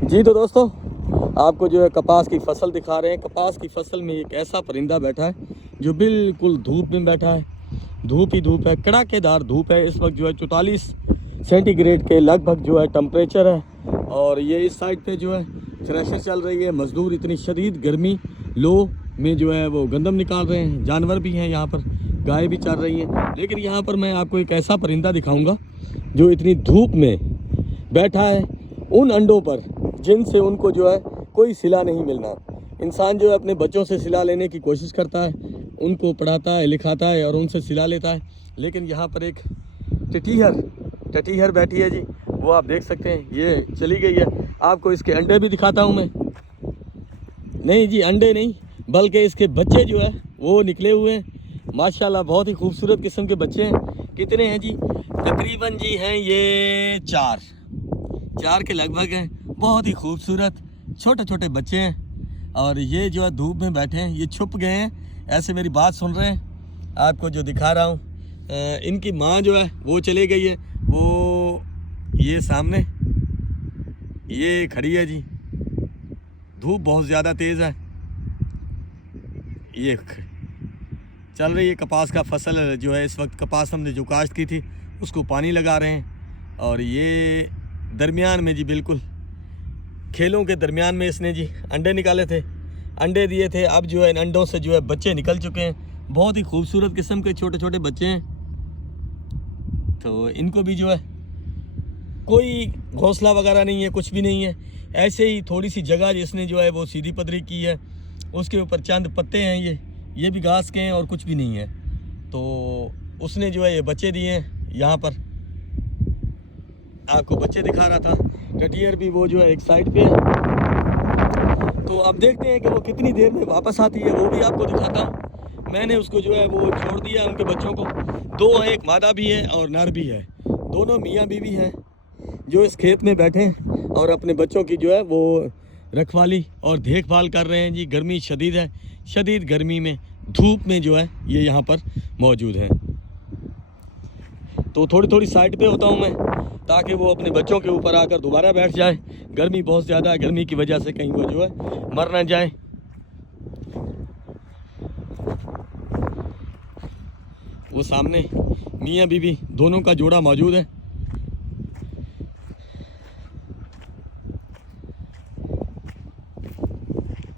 जी तो दोस्तों, आपको जो है कपास की फसल दिखा रहे हैं। कपास की फसल में एक ऐसा परिंदा बैठा है जो बिल्कुल धूप में बैठा है। धूप ही धूप है, कड़ाकेदार धूप है। इस वक्त जो है 44 सेंटीग्रेड के लगभग जो है टेम्परेचर है। और ये इस साइड पे जो है थ्रेशर चल रही है। मजदूर इतनी शदीद गर्मी लो में जो है वो गंदम निकाल रहे हैं। जानवर भी हैं यहाँ पर, गाय भी चल रही हैं। लेकिन यहाँ पर मैं आपको एक ऐसा परिंदा दिखाऊंगा जो इतनी धूप में बैठा है उन अंडों पर जिनसे उनको जो है कोई सिला नहीं मिलना। इंसान जो है अपने बच्चों से सिला लेने की कोशिश करता है, उनको पढ़ाता है, लिखाता है और उनसे सिला लेता है। लेकिन यहाँ पर एक टटीहर बैठी है जी, वो आप देख सकते हैं। ये चली गई है। आपको इसके अंडे भी दिखाता हूँ मैं। नहीं जी, अंडे नहीं, बल्कि इसके बच्चे जो है वो निकले हुए हैं। माशाल्लाह बहुत ही खूबसूरत किस्म के बच्चे हैं। कितने हैं जी? तकरीबन जी हैं ये चार के लगभग हैं। बहुत ही खूबसूरत छोटे छोटे बच्चे हैं। और ये जो है धूप में बैठे हैं, ये छुप गए हैं। ऐसे मेरी बात सुन रहे हैं। आपको जो दिखा रहा हूँ, इनकी माँ जो है वो चली गई है। वो ये सामने ये खड़ी है जी। धूप बहुत ज़्यादा तेज़ है। ये चल रही है कपास का फसल जो है। इस वक्त कपास हमने जो काश्त की थी उसको पानी लगा रहे हैं। और ये दरमियान में जी, बिल्कुल खेलों के दरमियान में इसने जी अंडे निकाले थे, अंडे दिए थे। अब जो है इन अंडों से जो है बच्चे निकल चुके हैं। बहुत ही खूबसूरत किस्म के छोटे छोटे बच्चे हैं। तो इनको भी जो है कोई घोंसला वगैरह नहीं है, कुछ भी नहीं है। ऐसे ही थोड़ी सी जगह जिसने जो है वो सीधी पदरी की है, उसके ऊपर चंद पत्ते हैं। ये भी घास के हैं और कुछ भी नहीं है। तो उसने जो है ये बच्चे दिए हैं। यहाँ पर आपको बच्चे दिखा रहा था। टटीयर भी वो जो है एक साइड पे है। तो अब देखते हैं कि वो कितनी देर में वापस आती है, वो भी आपको दिखाता हूँ। मैंने उसको जो है वो छोड़ दिया, उनके बच्चों को। दो हैं, एक मादा भी है और नर भी है। दोनों मियाँ बीवी हैं जो इस खेत में बैठे हैं और अपने बच्चों की जो है वो रखवाली और देखभाल कर रहे हैं जी। गर्मी शदीद है, शदीद गर्मी में धूप में जो है ये यहाँ पर मौजूद हैं। तो थोड़ी थोड़ी साइड पे होता हूँ मैं, ताकि वो अपने बच्चों के ऊपर आकर दोबारा बैठ जाए। गर्मी बहुत ज़्यादा है, गर्मी की वजह से कहीं वो जो है मर ना जाए। वो सामने मियाँ बीवी दोनों का जोड़ा मौजूद है।